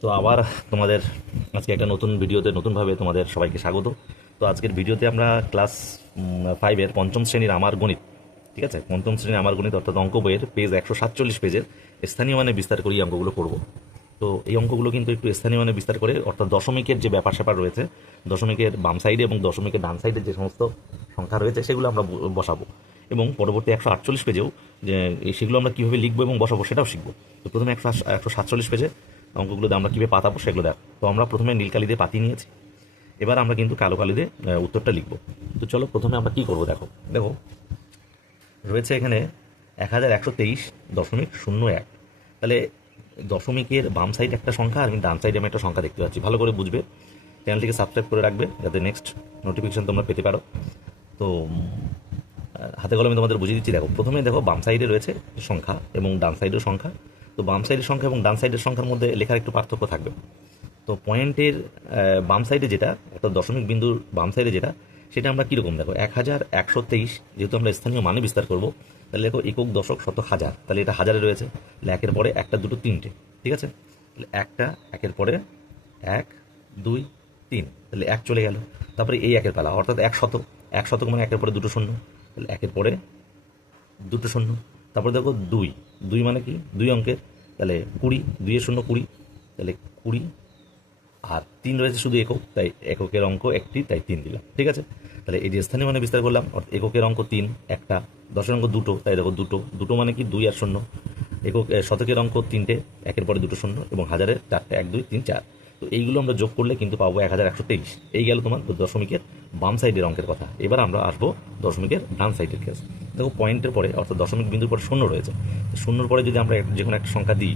তো আবার তোমাদের আজকে একটা নতুন ভিডিওতে নতুনভাবে তোমাদের সবাইকে স্বাগত। তো আজকের ভিডিওতে আমরা ক্লাস 5-এর পঞ্চম শ্রেণীর আমার গণিত, ঠিক আছে, পঞ্চম শ্রেণীর আমার গণিত অর্থাৎ অঙ্ক বইয়ের পেজ 147 পেজের স্থানীয় মানে বিস্তার করে এই অঙ্কগুলো করব। তো এই অঙ্কগুলো কিন্তু একটু স্থানীয় মানে বিস্তার করে, অর্থাৎ দশমিকের যে ব্যাপার স্যাপার রয়েছে, দশমিকের বাম সাইডে এবং দশমিকের ডান সাইডে যে সমস্ত সংখ্যা রয়েছে সেগুলো আমরা বসাবো, এবং পরবর্তী 148 পেজেও যে সেগুলো আমরা কীভাবে লিখবো এবং বসাবো সেটাও শিখবো। তো প্রথমে 147 পেজে অঙ্কগুলো আমরা কীভাবে পাতাবো সেগুলো দেখ। তো আমরা প্রথমে নীল কালি দিয়ে পাতিয়ে নিয়েছি, এবার আমরা কিন্তু কালো কালি দিয়ে উত্তরটা লিখবো। তো চলো প্রথমে আমরা কী করবো, দেখো দেখো রয়েছে এখানে 1123.01। তাহলে দশমিকের বাম সাইড একটা সংখ্যা আর আমি ডান সাইডে আমি একটা সংখ্যা দেখতে পাচ্ছি, ভালো করে বুঝবে, চ্যানেলটিকে সাবস্ক্রাইব করে রাখবে যাতে নেক্সট নোটিফিকেশান তোমরা পেতে পারো। তো হাতে কলমে তোমাদের বুঝিয়ে দিচ্ছি। দেখো প্রথমে দেখো বাম সাইডে রয়েছে সংখ্যা এবং ডান সাইডের সংখ্যা। তো বাম সাইডের সংখ্যা এবং ডান সাইডের সংখ্যার মধ্যে লেখার একটু পার্থক্য থাকবে। তো পয়েন্টের বাম সাইডে যেটা, অর্থাৎ দশমিক বিন্দুর বাম সাইডে যেটা, সেটা আমরা কীরকম দেখো 1123, যেহেতু আমরা স্থানীয় মানে বিস্তার করবো, তাহলে দেখো একক দশক শত হাজার, তাহলে এটা হাজারে রয়েছে, তাহলে একের পরে একটা দুটো তিনটে, ঠিক আছে, তাহলে একটা একের পরে 1 2 3, তাহলে 1 চলে গেল, তারপরে এই একের পালা অর্থাৎ 1 শতক মানে একের পরে দুটো শূন্য, তাহলে একের পরে দুটো শূন্য, তারপরে দেখো 2 2 মানে কি 2 অঙ্কের, তাহলে 20, 2 এর শূন্য 20, তাহলে 20, আর 3 রয়েছে শুধু একক, তাই এককের অঙ্ক একটি, তাই 3 দিলাম, ঠিক আছে। তাহলে এই যে স্থানীয় মানে বিস্তার করলাম, অর্থাৎ এককের অঙ্ক 3 একটা, দশের অঙ্ক দুটো, তাই দেখো দুটো মানে কি 2 আর শূন্য, একক শতকের অঙ্ক 3টে, একের পরে দুটো শূন্য, এবং হাজারের 4টে, 1 2 3 4। তো এইগুলো আমরা যোগ করলে কিন্তু পাবো 1123। এই গেল তোমার দশমিকের বাম সাইডের অঙ্কের কথা। এবার আমরা আসবো দশমিকের ডান সাইডের কেস। দেখো পয়েন্টের পরে অর্থাৎ দশমিক বিন্দুর পরে শূন্য রয়েছে, শূন্যর পরে যদি আমরা যে কোনো একটা সংখ্যা দিই,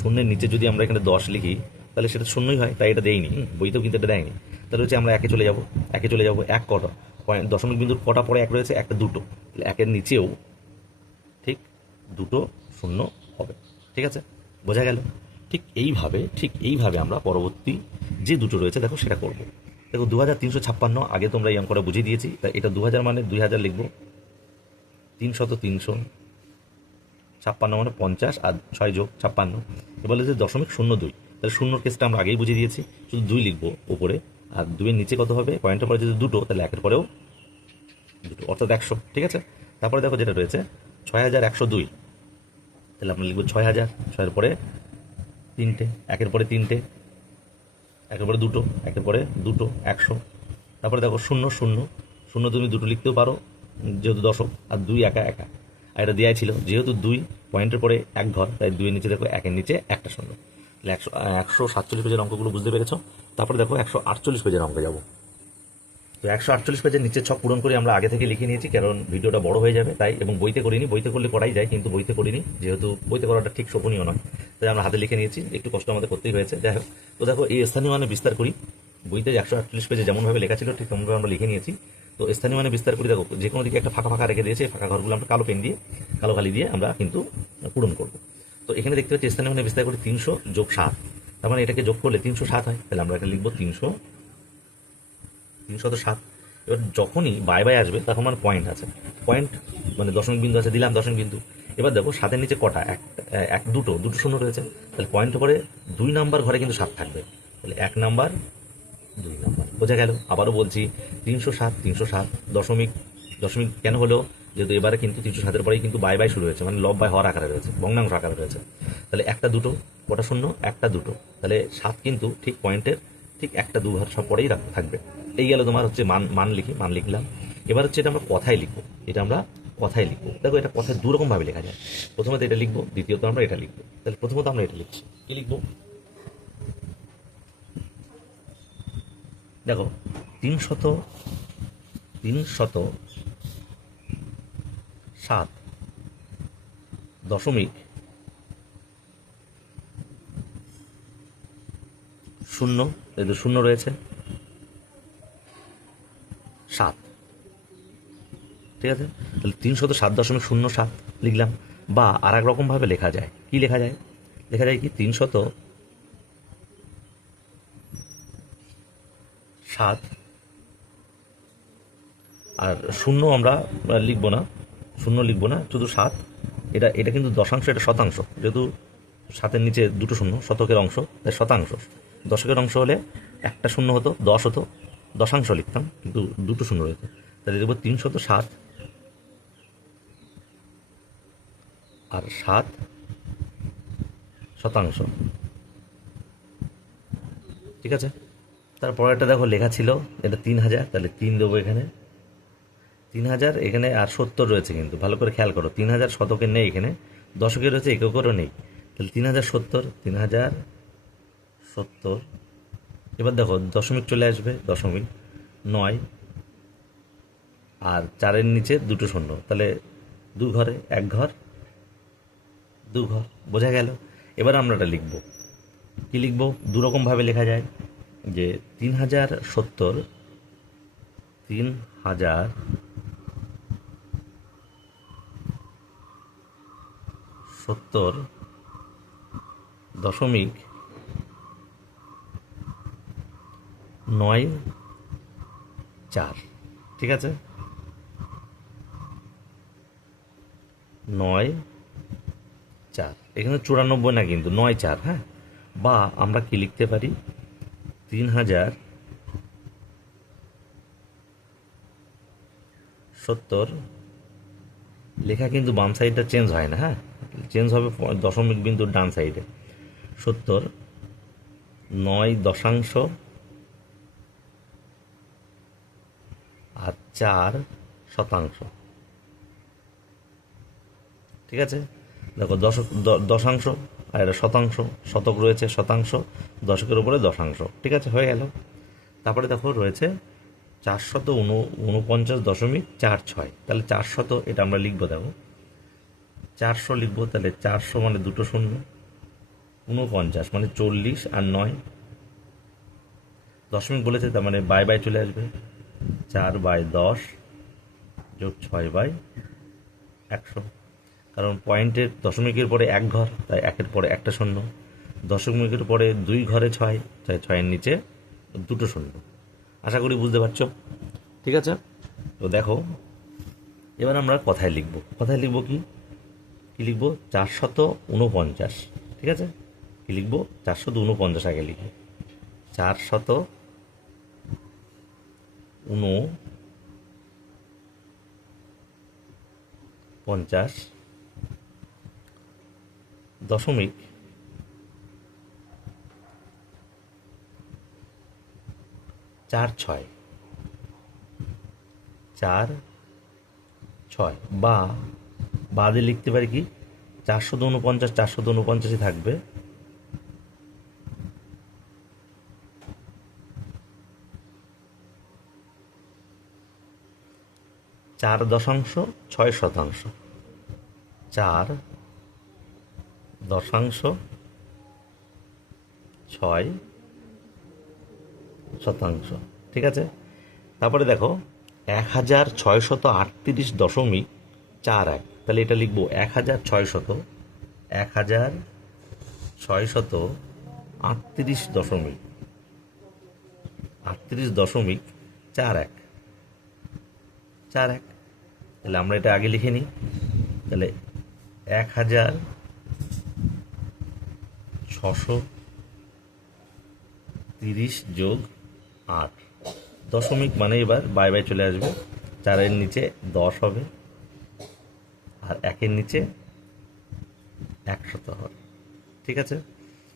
শূন্যের নিচে যদি আমরা এখানে 10 লিখি, তাহলে সেটা শূন্যই হয়, তাই এটা দেয়নি, বইতেও কিন্তু এটা দেয়নি। তাহলে হচ্ছে আমরা একে চলে যাবো, এক কটা পয়েন্ট দশমিক বিন্দুর কটা পরে এক রয়েছে, একটা দুটো, তাহলে একের নিচেও ঠিক দুটো শূন্য হবে, ঠিক আছে, বোঝা গেল। ঠিক এইভাবে আমরা পরবর্তী যে দুটো রয়েছে দেখো সেটা করব। দেখো 2356, আগে তোমরা এই অঙ্কটা বুঝিয়ে দিয়েছি, তাই এটা 2000 মানে 2000 লিখবো, 300 মানে 50, আর 6 যোগ 56, এবার হচ্ছে 0.02, তাহলে শূন্যর কেসটা আমরা আগেই বুঝিয়ে দিয়েছি, শুধু 2 লিখবো উপরে, আর 2-এর নিচে কত হবে, পয়েন্টের পরে যদি দুটো, তাহলে একের পরেও দুটো, অর্থাৎ 100, ঠিক আছে। তারপরে দেখো যেটা রয়েছে 6102, তাহলে আমরা লিখবো 6000, 6-এর পরে 3টে, একের পরে 3টে, একের পরে দুটো, একের পরে দুটো, 100। তারপরে দেখো 0 তুমি দুটো লিখতেও পারো যেহেতু দশক, আর 2 একা একা, আর এটা দেওয়াই ছিল যেহেতু 2 পয়েন্টের পরে এক ঘর, তাই 2-এর নিচে দেখো একের নিচে একটা শূন্য। তাহলে 147 পেজের অঙ্কগুলো বুঝতে পেরেছো। তারপরে দেখো 148 পেজের অঙ্কে যাবো। তো 148 পেজের নিচের ছক পূরণ করে আমরা আগে থেকে লিখে নিয়েছি, কারণ ভিডিওটা বড় হয়ে যাবে তাই, এবং বইতে করিনি, বইতে করলে করাই যায় কিন্তু বইতে করিনি, যেহেতু বইতে করাটা ঠিক শোভনীয় নয়, তাই আমরা হাতে লিখে নিয়েছি, একটু কষ্ট আমাদের করতেই হয়েছে, যাই হোক। তো দেখো এই স্থানীয় মানে বিস্তার করি, বইতে 148 পেজে যেমনভাবে লেখা ছিল ঠিক তেমনভাবে আমরা লিখে নিয়েছি। তো স্থানীয় মানে বিস্তার করি, দেখো যে কোনো দিকে একটা ফাঁকা ফাঁকা রেখে দিয়েছে, এই ফাঁকা ঘরগুলো আমরা কালো পেন দিয়ে, কালো খালি দিয়ে আমরা কিন্তু পূরণ করবো। তো এখানে দেখতে পাচ্ছি স্থানীয় মানে বিস্তার করি 300 যোগ 7, তার মানে এটাকে যোগ করলে 307 হয়, তাহলে আমরা এটা লিখবো 307। এবার যখনই বাই বাই আসবে তখন মানে পয়েন্ট আছে, পয়েন্ট মানে দশমিক বিন্দু আছে, দিলাম দশমিক বিন্দু। এবার দেখো 7-এর নিচে কটা, দুটো শূন্য রয়েছে, তাহলে পয়েন্টের পরে 2 নাম্বার ঘরে কিন্তু 7 থাকবে, তাহলে 1 নাম্বার 2 নাম্বার, বোঝা গেল। আবারও বলছি 307 দশমিক, দশমিক কেন হলো, যেহেতু এবারে কিন্তু 307-এর পরেই কিন্তু বাই বাই শুরু হয়েছে, মানে লব বাই হওয়ার আকারে রয়েছে, ভগ্নাংশ আকারে রয়েছে, তাহলে একটা দুটো, কটা শূন্য, একটা দুটো, তাহলে 7 কিন্তু ঠিক পয়েন্টের ঠিক একটা দু ঘর সব পরেই থাকবে। এই গেল তোমার হচ্ছে মান লিখলাম। এবার হচ্ছে এটা আমরা কথায় লিখবো, দেখো এটা কথায় দুরকমভাবে লেখা যায়, প্রথমত এটা লিখবো, দ্বিতীয়ত আমরা এটা লিখবো। তাহলে প্রথমত আমরা এটা লিখছি, কি লিখবো, দেখো 307 দশমিক শূন্য, এই তো শূন্য রয়েছে 7, ঠিক আছে। তাহলে 307.07 লিখলাম, বা আর এক রকমভাবে লেখা যায়, কি লেখা যায় কি 307, আর শূন্য আমরা লিখবো না, শুধু 7, এটা কিন্তু দশাংশ, এটা শতাংশ, যেহেতু সাতের নিচে দুটো শূন্য, শতকের অংশ তাই শতাংশ। দশকের অংশ হলে একটা শূন্য হতো, 10 হতো, দশাংশ লিখতাম, কিন্তু দুটো শূন্য রয়েছে, তাহলে দেখবো 307 আর 7 শতাংশ। ঠিক আছে, তারপরে একটা দেখো লেখা ছিল এটা 3000, তাহলে 3 দেবো এখানে, 3000 এখানে, আর 70 রয়েছে, কিন্তু ভালো করে খেয়াল করো 3000 শতকের নেই এখানে, দশকের রয়েছে, এককেরও নেই, তাহলে 3070, 3070। এবার দেখো দশমিক চলে আসবে, দশমিক 9 আর 4-এর নিচে দুটো শূন্য, তাহলে দু ঘরে এক ঘর, দু ঘর, বোঝা গেল। এবার আমরা এটা লিখবো, কি লিখবো, দুরকমভাবে লেখা যায়, যে 3070, 3070 দশমিক 94। ঠিক আছে, 94, এখানে 94 না, কিন্তু 94। হ্যাঁ, বা আমরা কি লিখতে পারি, 3070 লেখা কিন্তু বাম সাইডটা চেঞ্জ হয় না, হ্যাঁ, চেঞ্জ হবে দশমিক বিন্দুর ডান সাইডে। 70, 9 দশাংশ আর 4 শতাংশ। ঠিক আছে, দেখো দশাংশ আর এটা শতাংশ, শতক রয়েছে, শতাংশ, দশকের উপরে দশাংশ। ঠিক আছে, হয়ে গেল। তারপরে দেখো রয়েছে 449.46, তাহলে 400, এটা আমরা লিখবো, দেখো 400 লিখবো, তাহলে 400 মানে দুটো শূন্য, 49 মানে 40 আর 9 দশমিক বলেছে, তার মানে বাই বাই চলে আসবে, 4/10 যোগ 6/100, কারণ পয়েন্টের দশমিকের পরে এক ঘর, তাই একের পরে একটা শূন্য, দশমিকের পরে দুই ঘরে 6, তাই 6-এর নিচে দুটো শূন্য। আশা করি বুঝতে পারছো। ঠিক আছে, তো দেখো এবার আমরা কথায় লিখবো, কথায় লিখবো কি, কি লিখবো, 449। ঠিক আছে, কি লিখবো, 449 আগে লিখবো, 449 দশমিক 46, 46, বা বাদে লিখতে পারি কি, 449, 449 থাকবে, 4.6 শতাংশ, 4.6 শতাংশ। ঠিক আছে, তারপরে দেখো 1638.41, তাহলে এটা লিখবো 1638.41, তাহলে আমরা এটা আগে লিখে নিই, তাহলে 1630 যোগ 8, দশমিক মানে এবার বাই বাই চলে আসবে, 4-এর নিচে 10 হবে আর 1-এর নিচে 100 হবে। ঠিক আছে,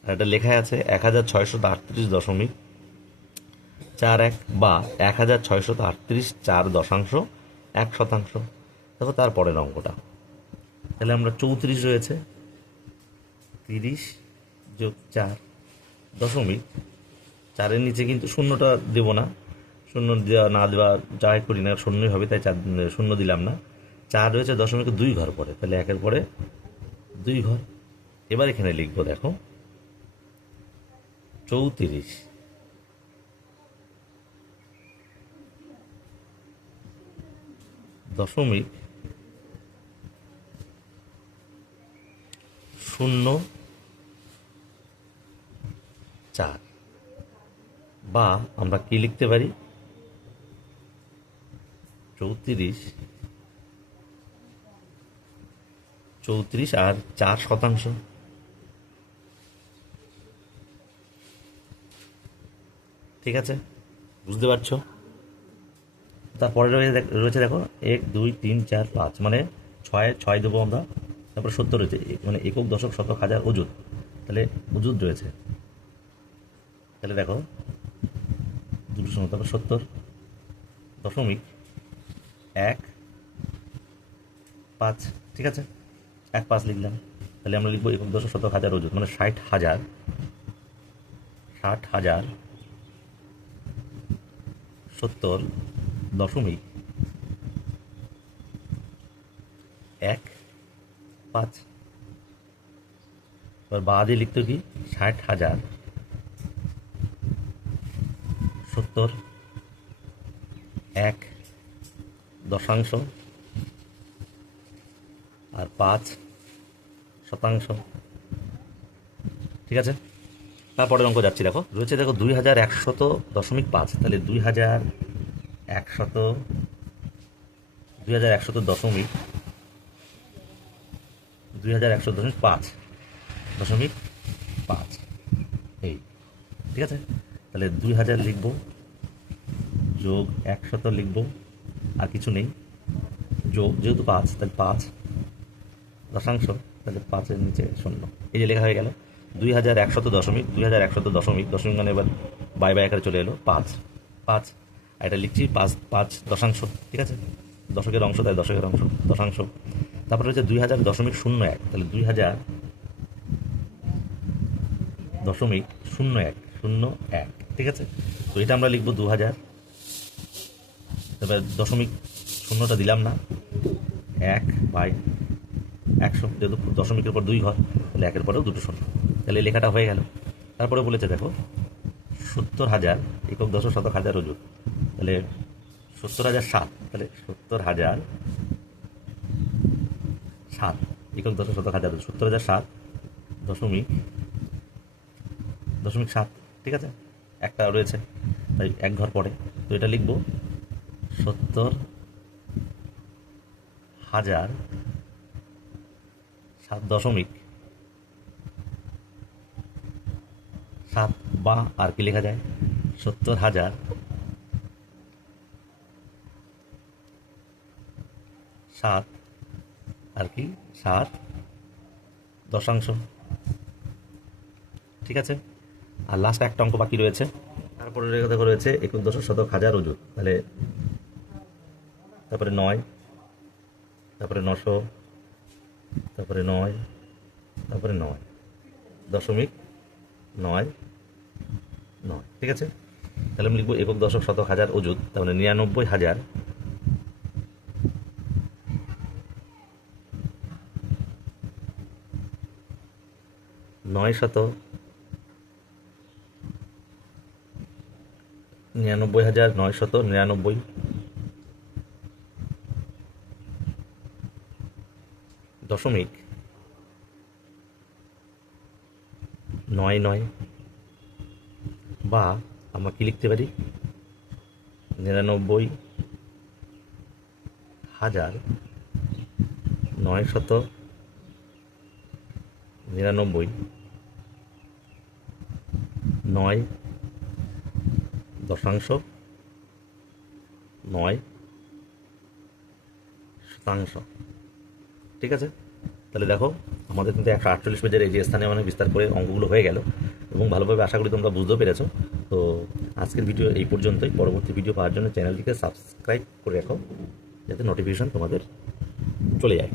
আর এটা লেখা আছে 1638.41 বা 1638 4.1 দেখো তারপরের অঙ্কটা, তাহলে আমরা 34 রয়েছে, 30 যোগ 4 দশমিক, 4-এর নিচে কিন্তু শূন্যটা দেবো না, শূন্য দেওয়া না দেওয়া যাই করি না, শূন্যই হবে, তাই 4 শূন্য দিলাম না। 4 রয়েছে দশমিকে 2 ঘর পরে, তাহলে 1-এর পরে 2 ঘর। এবার এখানে লিখবো, দেখো 34 দশমিক 0.4, বা আমরা কি লিখতে পারি, 34 আর 4 শতাংশ। ঠিক আছে, বুঝতে পারছো? তারপরে রয়েছে দেখো 1 2 3 4 5, মানে ছয় ছয় দেবো আমরা। তারপরে 70 রয়েছে, মানে একক দশক শতক হাজার অযুত, তাহলে অযুত রয়েছে। তাহলে দেখো দুটো শূন্য, তারপর 70.15, ঠিক আছে, 15 লিখলাম। তাহলে আমরা লিখবো একক দশক শতক হাজার অযুত, মানে 60,000 70.15। এবার বা দিয়ে লিখতো কি 60,000 70 1 আর 5%, ঠিক আছে। তারপরের অঙ্ক যাচ্ছি, দেখো রয়েছে দেখো 2100.5, তাহলে 2100.5 এই, ঠিক আছে। তাহলে 2000 লিখবো, যোগ 100 লিখবো, আর কিছু নেই, যোগ যেহেতু 5, তাহলে 5%, তাহলে 5-এর নিচে 0, এই যে লেখা হয়ে গেল 2100 দশমিক, দশমিক মানে এবার বাই বাই আকারে চলে এলো 5, আর এটা লিখছি 5.5, ঠিক আছে, দশকের অংশ, তাই দশকের অংশ দশাংশ। তারপরে হচ্ছে 2000.01, তাহলে 2000.01, ঠিক আছে। তো এটা আমরা লিখবো 2000, এবার দশমিক শূন্যটা দিলাম না, 1/100, যেহেতু দশমিকের পর 2 ঘর, তাহলে 1-এর পরেও 2টো শূন্য, তাহলে লেখাটা হয়ে গেল। তারপরে বলেছে দেখো 70,000 একক দশক শতক হাজার অযুত, তাহলে 70,007, তাহলে 70,007 একক দশক শতক হাজার অযুত, 70,007 দশমিক 7, ঠিক আছে, একটা রয়েছে তাই 1 ঘর পরে, তো এটা লিখবো 70,007.7, বা আর কি লেখা যায় 70,007 আর কি 7%, ঠিক আছে। আর লাস্ট একটা অঙ্ক বাকি রয়েছে, তারপরে দেখো রয়েছে একক দশক শতক হাজার অযুত, তাহলে তারপরে 9, তারপরে 900, তারপরে 9, তারপরে 9.99, ঠিক আছে। তাহলে আমি লিখবো একক দশক শতক হাজার অযুত, তার মানে 99,999 দশমিক 99, বা আমরা কি লিখতে পারি 99,999 9.9%, ঠিক আছে। তাহলে দেখো আমাদের কিন্তু 148 পেজের এই যে স্থানে মানে বিস্তার করে অঙ্কগুলো হয়ে গেল, এবং ভালোভাবে আশা করি তোমরা বুঝতেও পেরেছো। তো আজকের ভিডিও এই পর্যন্তই, পরবর্তী ভিডিও পাওয়ার জন্য চ্যানেলটিকে সাবস্ক্রাইব করে রাখো, যাতে নোটিফিকেশন তোমাদের চলে যায়।